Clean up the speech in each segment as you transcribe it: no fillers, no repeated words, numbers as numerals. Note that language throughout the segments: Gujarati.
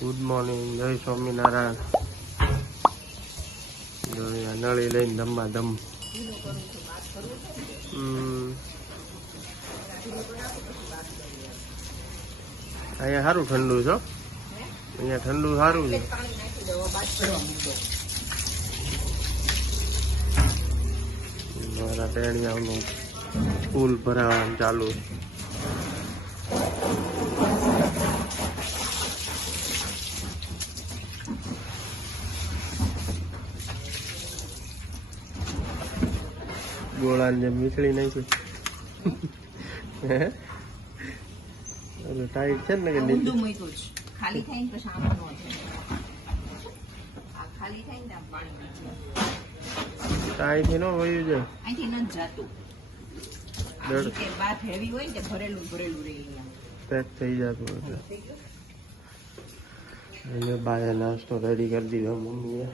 ગુડ મોર્નિંગ, જય સ્વામિનારાયણ. નળી લઈને ધમમાં ધમ. અહીંયા સારું ઠંડુ છે. અહીંયા ઠંડુ સારું છે. મારા ટેણિયાનું ફૂલ ભરાવાનું ચાલુ. ગોળાની જેમ મીઠડી નાખી. ટાઈટ છે ને કે ખાલી થાય ને પછી આમ ન ખાલી થાય ને પાણી ટાઈટ નો વયું છે. અહીંથી ન જાતું. બાથ હેવી હોય ને ભરેલું ભરેલું રહી પેક થઈ જતું એટલે અહીંયા બાએ નાસ્તો રેડી કરી દીધો મમ્મીએ.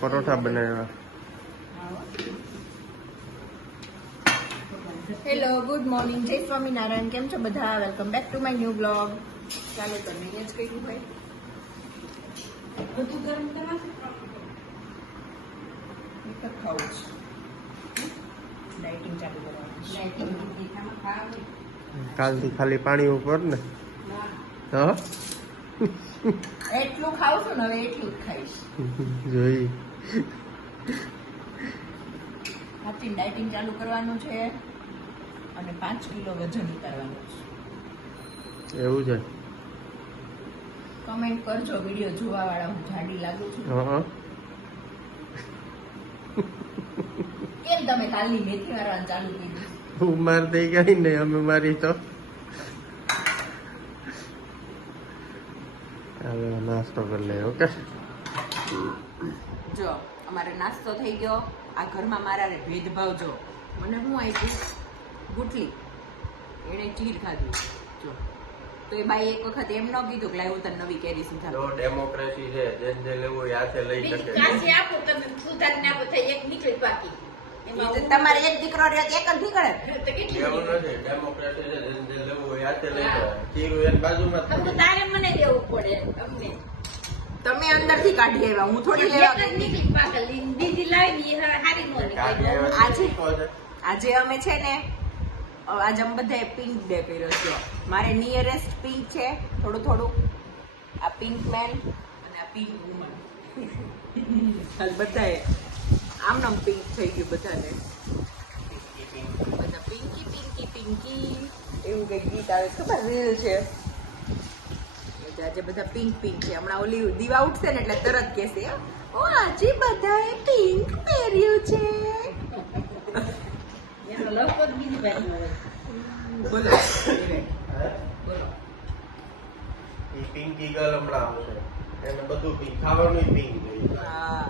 પરોઠા બનાવ્યા. હેલો, ગુડ મોર્નિંગ, જય સ્વામિનારાયણ. કેમ છો બધા? Welcome back to my new blog. ચાલો તમે જ કર્યું ભાઈ બધું ગરમ કરવાનું ખાવું છે. ડાયટિંગ ચાલુ કરવાનું. કાલથી ખાલી પાણી ઉપર ને. હા, એટલું ખાવ છું ને, હવે એટલું જ ખાઈશ. જોઈ હાથી ડાયટિંગ ચાલુ કરવાનું છે અને 5 કિલો વજન ઉતારવાનું છે. એવું છે. કમેન્ટ કરજો વિડીયો જોવા વાળા, હું જાડી લાગુ છું. હા, કેમ તમે કાલની મેથી મારવાનું ચાલુ કર્યું? ઉંમર થઈ ગઈ ને અમે મારી તો. હવે નાસ્તો કરી લે. ઓકે, જો અમારે નાસ્તો થઈ ગયો. આ ઘરમાં મારા ભેદભાવ જો. મને શું આપ્યું? ગુટલી. એને ચીર ખાધું. જો તો એ બાઈ એક વખત એમ ન કીધું કે લાવ હું તને નવી કેરી સુધાર. જો ડેમોક્રેસી છે, જેને જે લેવું હોય હાથે લઈ શકે. કાસી આપો તમે સુધારીને આપો, થઈ એક નીકળી બાકી. તમારે એક દીકરો રહ્યો તો એક જ નીકળે. તો કેટલી એવું નથી, ડેમોક્રેસી છે, જેને જે લેવું હોય હાથે લઈ જાય. ચીરું એની બાજુમાં તમે તારે મને દેવું પડે. તમને તમે અંદરથી કાઢી આવ્યા, હું થોડી લેવા ગઈ. નીકળી પાગલ દીદી લાવી હારી નો આજે અમે છે ને, આજે અમે બધાએ પિંક ડે કર્યો છે. મારે નિયરેસ્ટ પિંક છે, થોડું થોડું. આ પિંક મેન અને આ પિંક વુમન. બધાએ આમ નામ પિંક થઈ ગયું બધાને. બધા પિંકી પિંકી પિંકી એવું કઈ ગીત આવે, ખબર રીલ છે. આજે બધા પિંક પિંક છે. હમણાં ઓલી દીવા ઉઠશે ને એટલે તરત કહેશે, ઓ આજે બધાએ પિંક પહેર્યું છે. બોલો બોલો. ઈ પિંકી ગર્લ હમણાં આવશે. એને બધું પિંક, ખાવાનું પિંક જોઈએ. હા,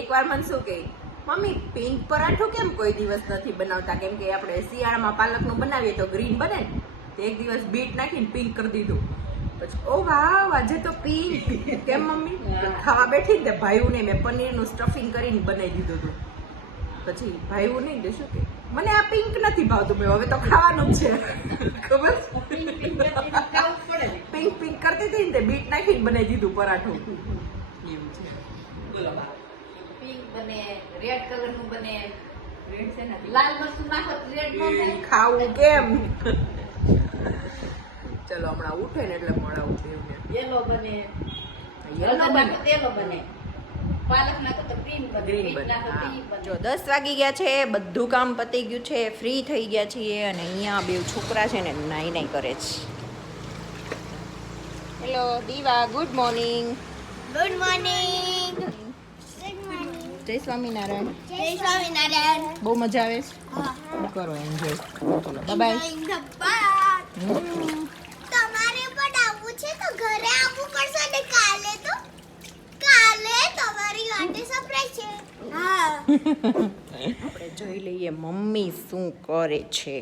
એકવાર મને શું કહે, મમ્મી પિંક પરાઠું કેમ કોઈ દિવસ નથી બનાવતા? કેમ કે આપણે શિયાળામાં પાલકનું બનાવીએ તો ગ્રીન બને ને. તો એક દિવસ બીટ નાખીને પિંક કરી દીધું. પછી ઓ વાહ, આજે તો પિંક. કેમ મમ્મી? ખાવા બેઠી ને ભાઈઓને મેં પનીરનું સ્ટફિંગ કરીને બનાવી દીધું હતું. પછી ભાઈઓ નહીં કે શું કે મને આ પિંક નથી ભાવતું. મેં હવે તો ખાવાનું જ છે. ખબર પિંક પિંક કરતી હતી ને, બીટ નાખીને બનાવી દીધું પરાઠું. એવું છે. બોલો. પિંક બને, રેડ કલર નું બને. રેડ છે ને, લાલ મરચું નાખો રેડ નો થાય. ખાવું કેમ? ચલો હમણાં ઉઠે ને એટલે મળાવું છે. યેલો બને, યેલો બને, તેલો બને. પાલક નાખો તો ગ્રીન બને, ગ્રીન નાખો તો પિંક બને. જો 10 વાગી ગયા છે, બધું કામ પતી ગયું છે, ફ્રી થઈ ગયા છીએ અને અહીંયા બે છોકરા છે ને નાઈ નાઈ કરે છે. હેલો દીવા, ગુડ મોર્નિંગ. Good morning. જય સ્વામિનારાયણ. જય સ્વામિનારાયણ. બહુ મજા આવે છે. હા. કરો એન્જોય. ચલો બાય તમારે પણ આવવું છે તો ઘરે આવવું પડશે ને કાલે તમારી માટે સરપ્રાઈઝ છે. હા. આપણે જોઈ લઈએ મમ્મી શું કરે છે.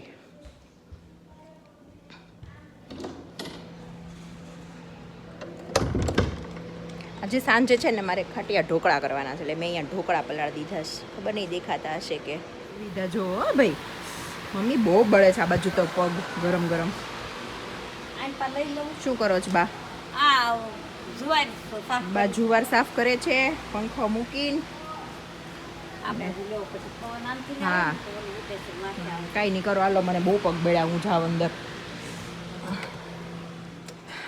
આજે સાંજે છે ને મારે ખાટિયા ઢોકળા કરવાના છે, એટલે મેં અહીંયા ઢોકળા પલાળી દીધા છે. ખબર નહીં દેખાતા હશે કે સુવિધા જો હો ભાઈ. મમ્મી બહુ બળે છે આ બાજુ તો પગ ગરમ ગરમ. શું કરો છો બા? બા જુવાર સાફ કરે છે પંખો મૂકીને. હા કાંઈ નહીં કરો હાલો, મને બહુ પગ બેડા, હું જાઉં અંદર.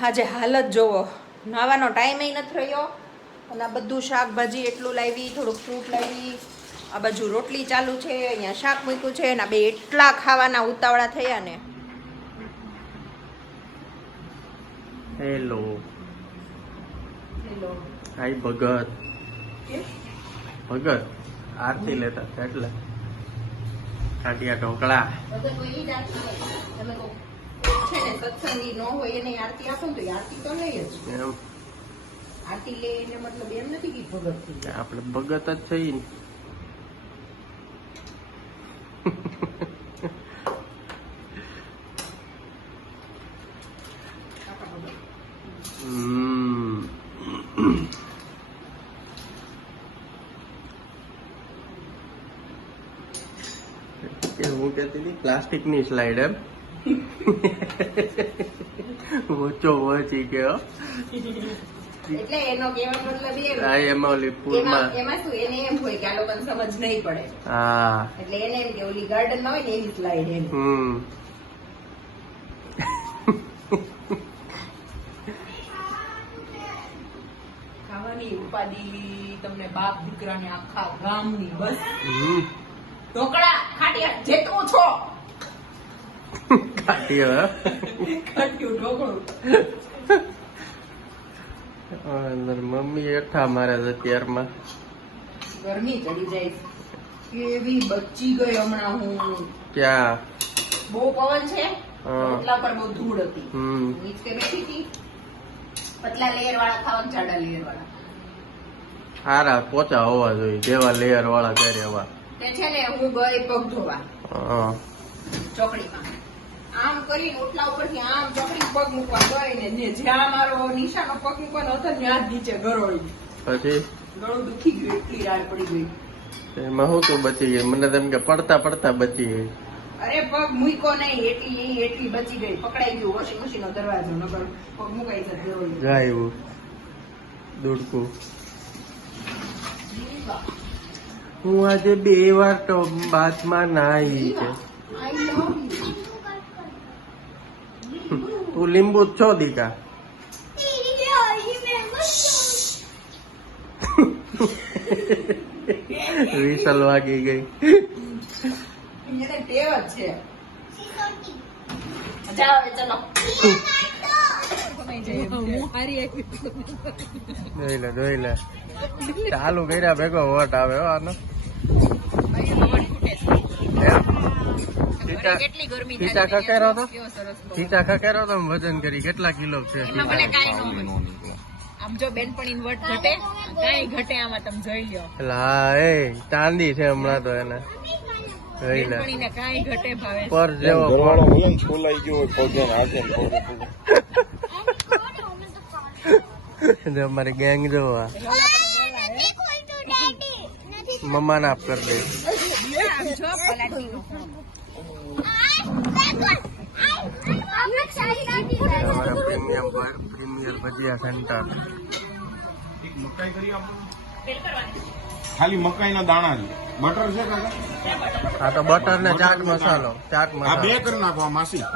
આજે હાલત જોવો, નાવાનો ટાઈમ નથી રહ્યો અને આ બધું શાકભાજી એટલું લાવી, થોડુંક ફ્રૂટ લાવી, આ બાજુ રોટલી ચાલુ છે, અહીંયા શાક મૂક્યું છે, અને બે એટલા ખાવાના ઉતાવળા થયા ને. હેલો હેલો હાય ભગત. ભગત આરતી લેતા હતા એટલે ખાટિયા ઢોકળા. છે ને સત્સંગી ન હોય એને આરતી આપો ને તો આરતી તો લઈ જ. એમ આરતી લે એટલે મતલબ એમ નથી કે ભગત થઈ જાય. આપણે ભગત જ છીએ ને. હું કહેતી હતી પ્લાસ્ટિક ની સ્લાઇડ એમ ઓછો વચી ગયો. એટલે એનો કહેવાનો મતલબ એ આ એમાં ઓલી પૂરમાં એમાં શું એને એમ હોય કે આ લોકોને સમજ નહીં પડે, હા એટલે એને એમ કે ઓલી ગાર્ડન માં હોય ને એવી સ્લાઇડ એમ. ખાવાની ઉપાધિ તમને બાપ દીકરાને આખા ગામની બસ. ઢોકળા ખાટિયા જેટલું છો ખાટિયા ખાટ્યું ઢોકળું. અંદર મમ્મી એઠા મારે છે અત્યારમાં. ગરમી ચડી જાય છે. કેવી બચી ગઈ હમણાં હું. ક્યાં? બહુ પવન છે હા. એટલા પર બહુ ધૂળ હતી. હમ નીચે બેઠી હતી. પતલા લેયર વાળા ખાવા, જાડા લેયર વાળા. સારા પોચા હોવા જોઈએ, જેવા લેયર વાળા કરે એવા. તે છે ને હું ગઈ પગ ધોવા હા ચોકડીમાં, આમ કરીને ઓટલા ઉપરથી આમ ચોકડી પગ મૂકવા ગઈ ને જ્યાં મારો નિશાનો પગ મૂકવાનો હતો ત્યાં જ નીચે ગરોળી. પછી ગળું દુખી ગયું, એટલી રાડ પડી ગઈ. એમાં હું તું બચી ગઈ? મને તેમ કે પડતા પડતા બચી ગઈ. અરે પગ મૂક્યો નહીં એટલી બચી ગઈ. પકડાઈ ગયું વોશિંગ મશીન નો દરવાજો, નકર પગ મુકાઈ જત ગરોળી. ગાયું દુડકું. હું આજે 2 વાર તો બાથમાં નાહી છે. આઈ લવ યુ. તું લીંબુ જ છો દીકા. વિસલ વાગી ગઈ. એને ટેવ જ છે. જાઓ હવે ચલો. જોઈ લે ચાલુ કર્યા ભેગો વોટ આવે હો આનો. કેટલી ગરમી ખીચા ખકેરો તો ખીચા ખકેરો તો વજન કરી કેટલા કિલો છે? એમાં ભલે કાંઈ ન હોય. આમ જો બેનપણી વટ ઘટે, કાંઈ ઘટે આમાં, તમે જોઈ લ્યો. હા એ ચાંદી છે હમણાં તો એને. જોઈ લે બેનપણીને કાંઈ ઘટે ભાવે. પર જેવો છોલાઈ ગયો પગે હાથે અમારી ગેંગ જોવા મમ્મા ના આપ કરી દે. આમ જો પલાટીનું. પ્રીમિયર ભજીયા સેન્ટર. ખાલી મકાઈ ના દાણા છે. બટર છે કાકા? આ તો બટર ને ચાટ મસાલો. ચાટ આ મસાલો 2 કરી નાખો માસી.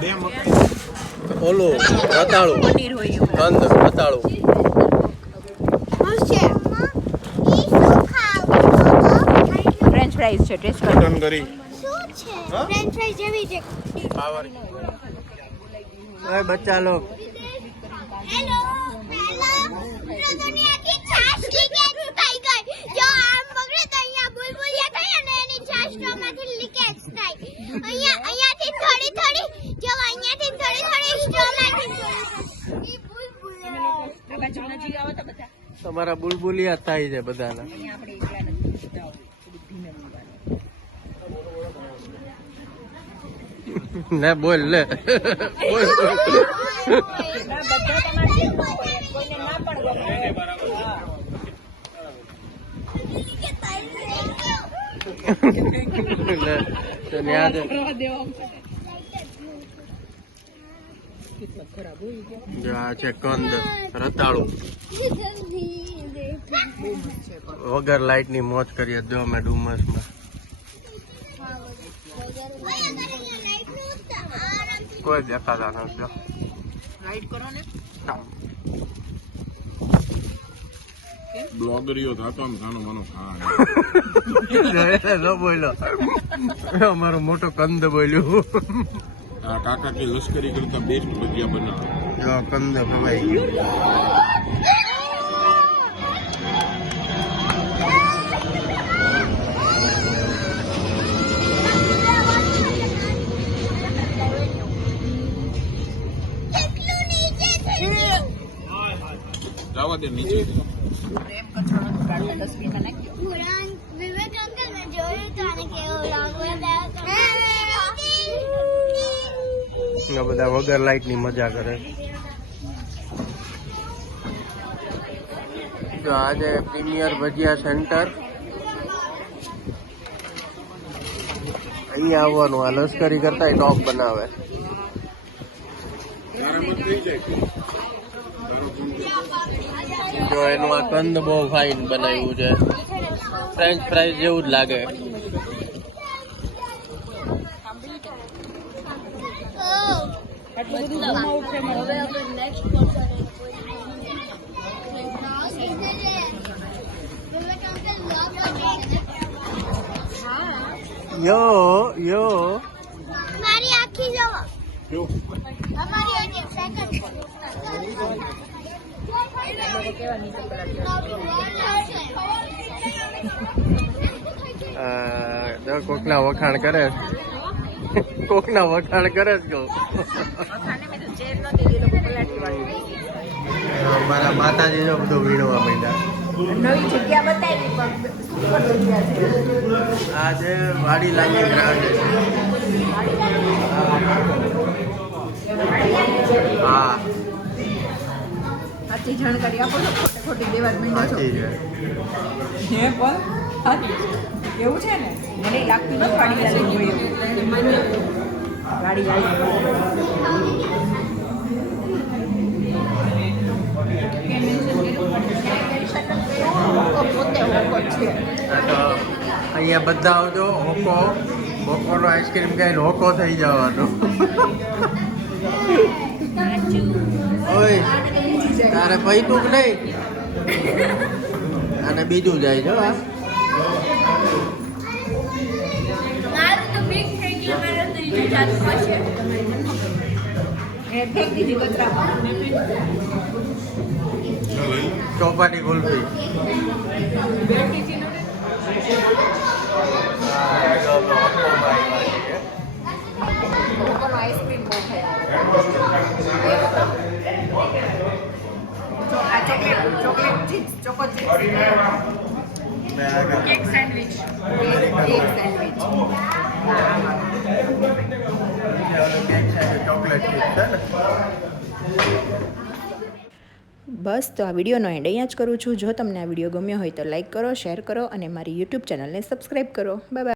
2 મકાઈ. ઓલું રતાળું પનીર હોય એવું. કંદ રતાળું. ફ્રેન્ચ ફ્રાઈઝ છે, ટેસ્ટ કરો. મટન કરી. ફ્રેન્ચ ફ્રાઈઝ જેવી છે. ઓય બચ્ચા લોગ હેલો રોજની આખી છાશ લીકેજ થઈ ગઈ. જો આમ બગડે તો અહીંયા બુલબુલિયા થઈ અને એની છાશ સ્ટ્રોમાંથી લીકેજ થાય. અહીંયાથી થોડી જો અહીંયાથી થોડી સ્ટ્રોમાંથી ઈ બુલબુલિયા. આ બાજુ નજીક આવો તો બધા. તમારા બુલબુલિયા થાય છે બધાના. અહીંયા આપણે એકલા નથી. જાઓ, થોડુંક ધીમે બોલવાનું. ને બોલ લે બોલ ના બધા તમારે જેવું હોય, કોઈને ના પણ ગમે. તો ન્યા જ જો આ છે કંદ રતાળું વગર લાઈટ ની મોજ કરીએ જો અમે ડુમસમાં કોઈ દેખાતા નથી જો રાઈડ કરો ને બ્લોગરીઓ થતો આમ ખાનો માનો ખા બોલ્યો અમારો મોટો કંદ બોલ્યું આ કાકા કે લશ્કરી કરતા બેસ્ટ ભજીયા બનાવે જો કંદ ખવાઈ ગયું જવા દે નીચે પ્રેમ કચરાનો ગાળો ડસ્ટબિનમાં નાખ્યો પુરાણ વિવેક અંકલ મેં જોયું તો આને કેવો લાગવા બધા વગર લાઈટ ની મજા કરે જો આજે પ્રીમિયર ભજીયા સેન્ટર અહીંયા આવવાનું આ લશ્કરી કરતા ટોપ બનાવે જો એનું આ કંદ બહુ ફાઇન બનાવ્યું છે ફ્રેન્ચ ફ્રાઈઝ જેવું જ લાગે યો મારી આખી જવો જો અમારી આખી સેકન્ડ કોકના વખાણ કરે કોકના વખાણ કરે જ કહું મારા માતાજી જો બધું વીણવા માંડ્યા નવી જગ્યા બતાવી પણ સુપર જગ્યા છે આ છે વાડી લાગી બ્રાન્ડ હા સાચી જાણકારી આપો તો ખોટે ખોટી દેવા જ માંડ્યો સાચી છે હે પણ સાચી એવું છે ને મને લાગતું નથી વાડી લાગી હોય ગાડી અહીંયા બધા આવજો હોકો હોકોનો આઈસ્ક્રીમ ખાઈને હોકો થઈ જવાનો ઓય તારે પૈતું કે નહીં અને બીજું જાય જો આ મારું તો બિગ થઈ ગયું મારે તો ઈ જાતમાં છે એ ફેંક દીધી કચરામાં ચોપાટી ગુલ્ફી લોકોનો આઈસ્ક્રીમ બહુ ખાય આ chocolate chips choco chips cake sandwich cake sandwich chocolate chip છે ને બસ તો આ વિડીયોનો એન્ડ અહીંયા જ કરું છું જો તમને આ વિડીયો ગમ્યો હોય તો લાઈક કરો શેર કરો અને મારી યુટ્યુબ ચેનલને સબસ્ક્રાઈબ કરો બાય બાય